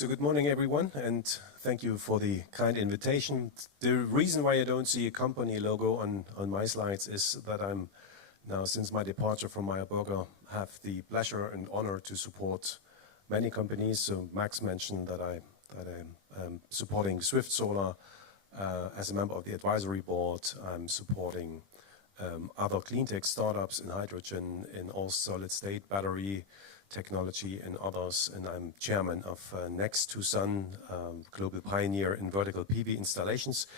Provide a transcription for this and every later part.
So good morning, everyone, and thank you for the kind invitation. The reason why I don't see a company logo on my slides is that I'm now, since my departure from Meyer Burger, have the pleasure and honor to support many companies. So Max mentioned that I'm supporting Swift Solar as a member of the advisory board. I'm supporting other clean tech startups in hydrogen, in all solid state battery technology and others, and I'm chairman of Next to Sun, global pioneer in vertical PV installations.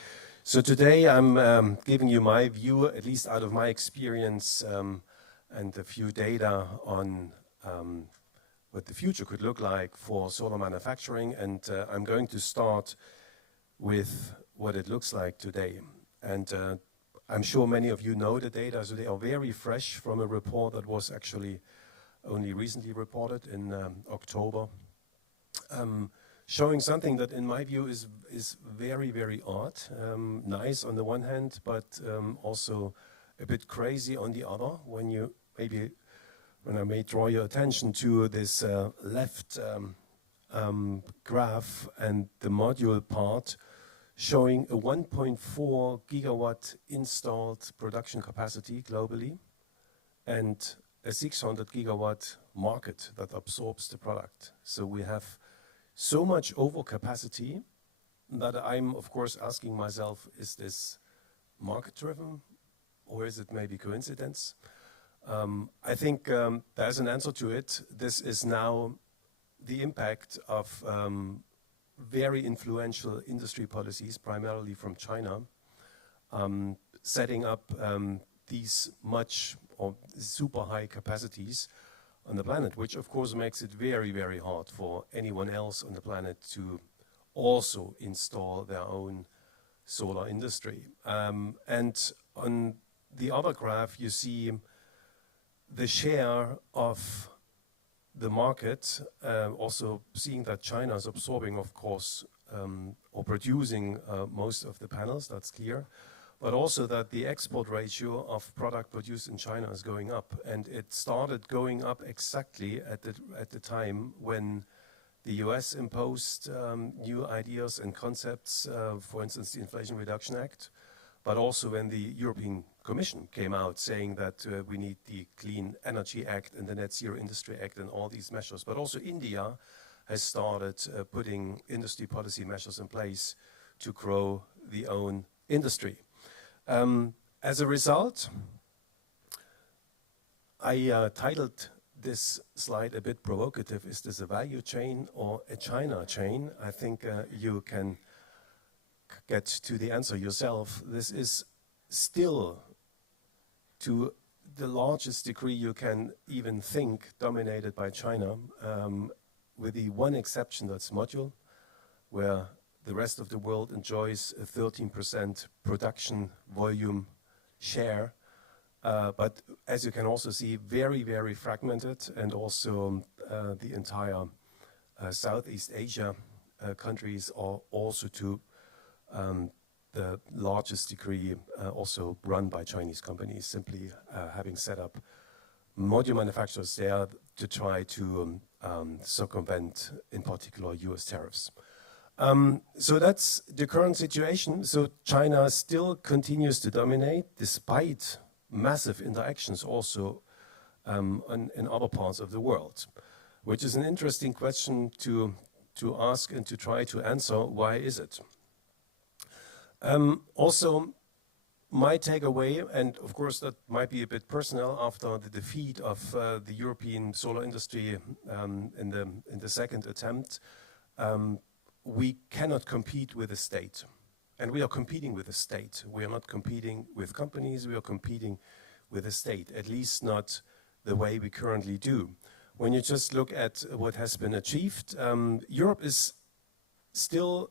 So today I'm giving you my view, at least out of my experience, and a few data on what the future could look like for solar manufacturing, and I'm going to start with what it looks like today. And I'm sure many of you know the data, so they are very fresh from a report that was actually only recently reported in October, showing something that in my view is very, very odd, nice on the one hand, but also a bit crazy on the other. When I may draw your attention to this left graph and the module part, showing a 1.4 gigawatt installed production capacity globally, and a 600 gigawatt market that absorbs the product. So we have so much overcapacity that I'm, of course, asking myself, is this market driven or is it maybe coincidence? I think there's an answer to it. This is now the impact of very influential industry policies, primarily from China, setting up these much or super high capacities on the planet, which of course makes it very, very hard for anyone else on the planet to also install their own solar industry. And on the other graph, you see the share of the market, also seeing that China is absorbing, of course, or producing most of the panels, that's clear. But also that the export ratio of product produced in China is going up, and it started going up exactly at the time when the US imposed new ideas and concepts, for instance, the Inflation Reduction Act, but also when the European Commission came out saying that we need the Clean Energy Act and the Net Zero Industry Act and all these measures. But also India has started putting industry policy measures in place to grow the own industry. As a result, I titled this slide a bit provocative. Is this a value chain or a China chain? I think you can get to the answer yourself. This is still, to the largest degree you can even think, dominated by China, with the one exception, that's module, where the rest of the world enjoys a 13% production volume share. But as you can also see, very, very fragmented, and also the entire Southeast Asia countries are also to the largest degree also run by Chinese companies, simply having set up module manufacturers there to try to circumvent, in particular, US tariffs. So that's the current situation. So China still continues to dominate despite massive interactions also in other parts of the world, which is an interesting question to ask and to try to answer. Why is it? Also, my takeaway, and of course that might be a bit personal after the defeat of the European solar industry in the second attempt, we cannot compete with the state. And we are competing with the state. We are not competing with companies, we are competing with the state, at least not the way we currently do. When you just look at what has been achieved, Europe is still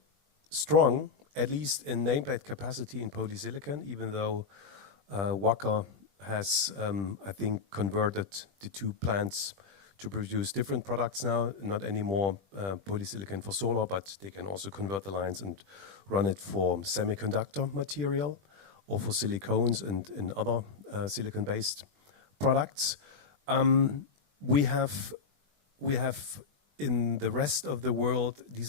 strong, at least in nameplate capacity in polysilicon, even though Wacker has, I think, converted the two plants to produce different products now, not anymore polysilicon for solar, but they can also convert the lines and run it for semiconductor material or for silicones and other silicon-based products. We have in the rest of the world, these